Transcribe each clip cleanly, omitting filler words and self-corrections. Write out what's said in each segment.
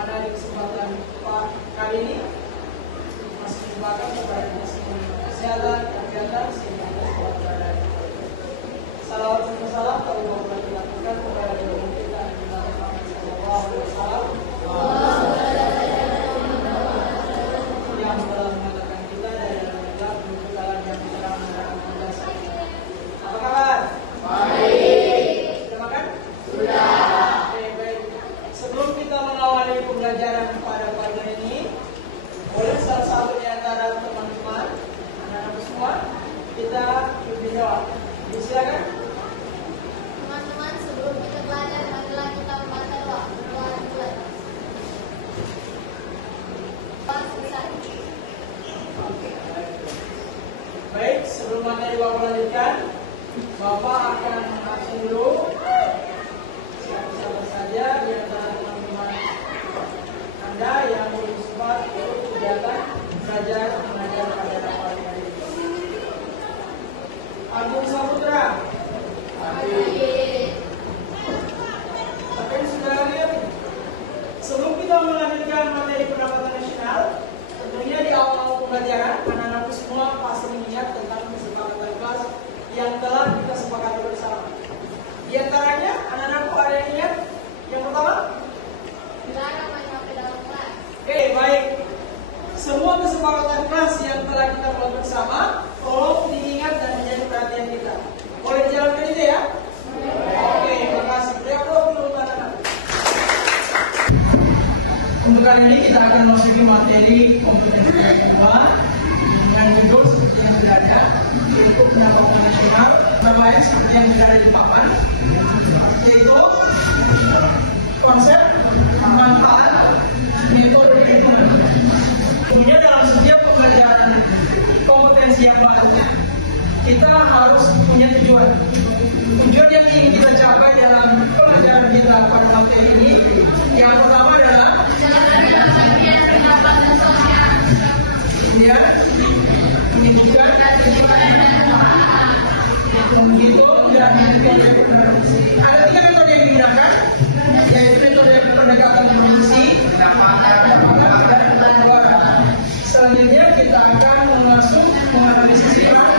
mana di kesempatan kali ini masih dibawa kepada kita semua kesehatan, kegiatan, sehingga kita berada. Salawat dan salam kalau boleh dilakukan kepada Nabi kita Muhammad Sallallahu Alaihi Wasallam yang telah mengatakan kita dari dalam jalan yang terang dan jelas. Apa kabar? Baik. Sudah makan? Sudah. Oke, baik. Sebelum kita mengawali pembelajaran pada pagi ini, boleh salah satu di antara teman-teman, anak-anak semua, kita berjawab. Silakan. Teman-teman, sebelum kita belajar, marilah kita membaca doa. Berdoa dimulai. Selesai. Baik, sebelum materi Bapak lanjutkan, Bapak akan mengaji dulu siapa saja di antara teman-teman Anda yang bersempat untuk kegiatan belajar mengajar pada pagi hari ini. Agung Saputra. Tapi sudah lihat, sebelum kita melanjutkan materi pendapatan nasional, tentunya di awal pembelajaran anak-anakku semua pasti mengingat tentang kesepakatan kelas yang telah kita sepakati bersama. Di antaranya anak-anakku ada yang ingat? Yang pertama? Dilarang main HP dalam kelas. Oke, baik. Semua kesepakatan kelas yang telah kita buat bersama, tolong diingat dan menjadi perhatian kita. Boleh dijalankan itu ya? Oke, terima kasih. Beri aplaus dulu anak-anak. Untuk kali ini kita akan memasuki materi kompetensi yang kedua dengan judul seperti yang sudah ada, yaitu pendapatan nasional, namanya seperti yang sudah ada di papan, yaitu konsep, manfaat, metode kehidupan. Tentunya dalam setiap pembelajaran kompetensi yang baru, kita harus punya tujuan. Tujuan yang ingin kita capai dalam pelajaran kita pada materi ini, yang pertama adalah kemudian pendidikan, menghitung dan ada 3 metode yang digunakan, yaitu metode pendekatan informasi, pendapatan, dan pengetahuan. Selanjutnya kita akan menganalisis sifat.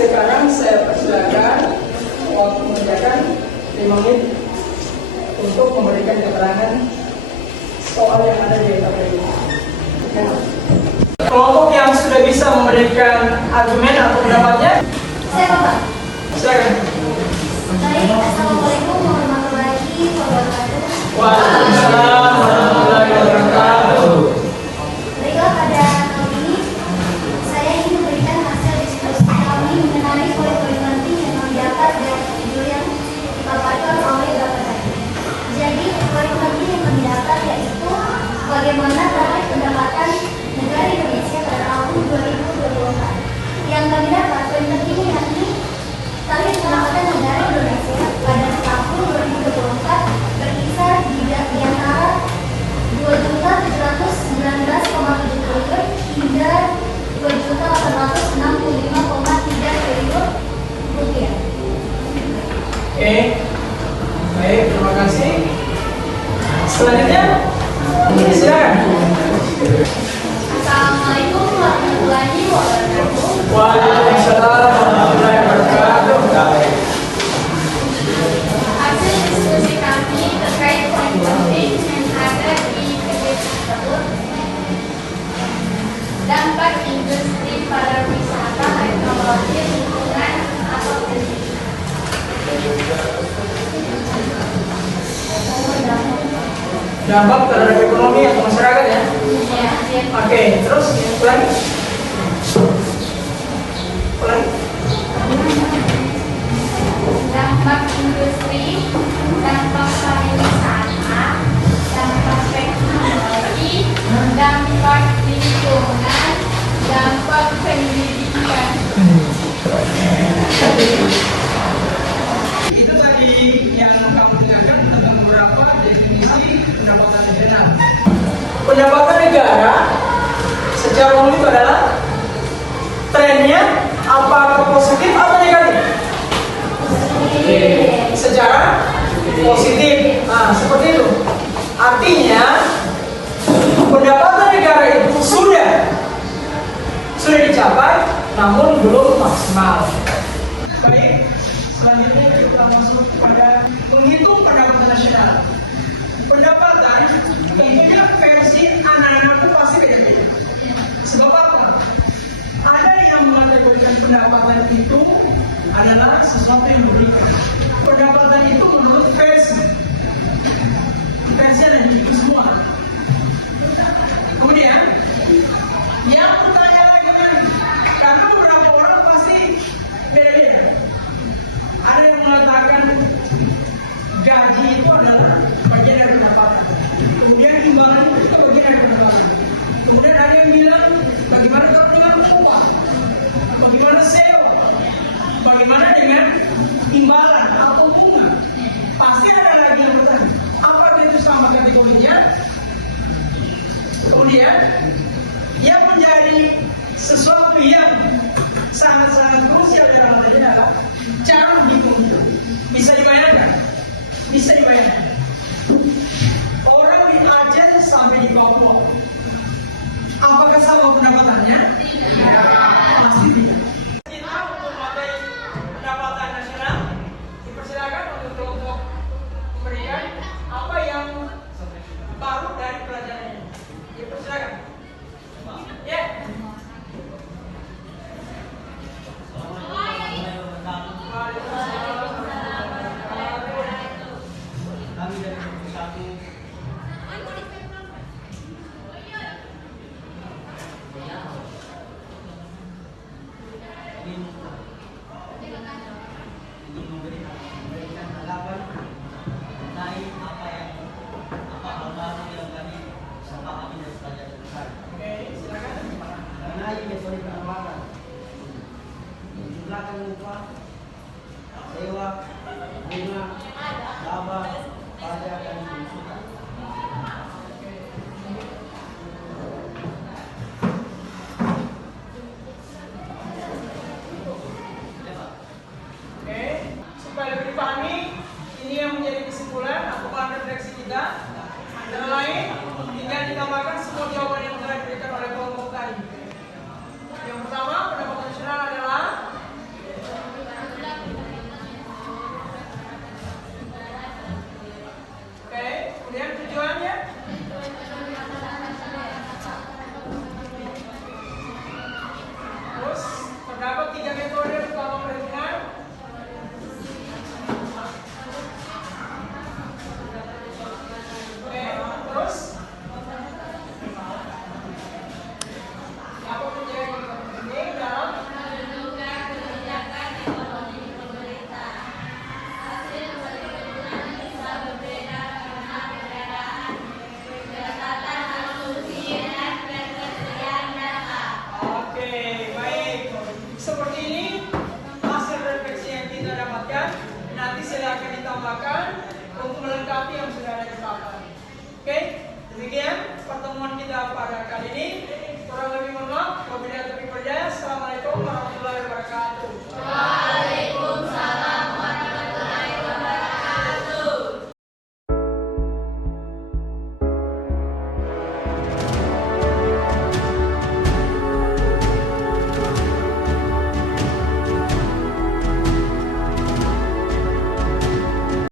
Sekarang saya persilakan waktu mengerjakan 5 menit untuk memberikan keterangan soal yang ada di tabel ini. Kelompok yang sudah bisa memberikan argumen atau pendapatnya, Saya Bapak. silakan. Baik, Assalamualaikum warahmatullahi wabarakatuh. Waalaikumsalam warahmatullahi wabarakatuh. Baiklah, pada kali ini saya ingin memberikan hasil diskusi kami mengenai poin-poin penting yang kami dapat dari judul yang dipaparkan oleh Bapak tadi. Jadi, poin penting yang kami dapat yaitu bagaimana target pendapatan negara Indonesia pada tahun 2024. Yang kami dapat poin pentingnya yakni target pendapatan negara Indonesia pada tahun 2024 berkisar di antara 2.719,7 triliun hingga 2.865,3 triliun rupiah. Oke, baik, terima kasih. Selanjutnya, silakan. Assalamualaikum warahmatullahi wabarakatuh. Waalaikumsalam warahmatullahi wabarakatuh. Hasil diskusi kami terkait poin penting yang ada di PPT tersebut. Dampak industri pariwisata, teknologi, lingkungan atau pendidikan. Dampak terhadap ekonomi atau masyarakat ya? Ya. Oke, terus lagi? Lagi? Dampak industri industri, dampak pariwisata, dampak teknologi, dampak lingkungan, dampak pendidikan. Itu tadi yang kamu dengarkan tentang beberapa definisi pendapatan nasional. Pendapatan negara secara umum itu adalah trennya apakah positif atau negatif? Secara positif. Nah, seperti itu. Artinya pendapatan negara itu sudah dicapai, namun belum maksimal. Baik, selanjutnya kita masuk pada menghitung pendapatan nasional. Pendapatan tentunya versi anak-anakku pasti beda-beda. Sebab apa? Ada yang mengatakan pendapatan itu adalah sesuatu yang diberikan. Pendapatan itu menurut versi ada itu semua. Kemudian yang bertanya lagi karena beberapa orang pasti beda-beda. Ada yang mengatakan gaji itu adalah bagian dari pendapatan. Kemudian imbalan itu juga bagian dari pendapatan. Kemudian ada yang bilang bagaimana kalau dengan upah, bagaimana sewa, bagaimana dengan imbalan atau bunga. Pasti ada lagi yang bertanya, apakah itu sama kategorinya? Kemudian yang menjadi sesuatu yang sangat-sangat krusial dalam hal ini adalah cara menghitung itu. Bisa dibayangkan? Bisa dibayangkan. Orang di Aceh sampai di Papua, apakah sama pendapatannya? Tidak. Pasti tidak. Kita untuk memakai pendapatan nasional, dipersilakan untuk kelompok memberikan apa yang baru dari pelajaran ini. Dipersilakan. Ya. Sewa, bunga, laba, pajak, dan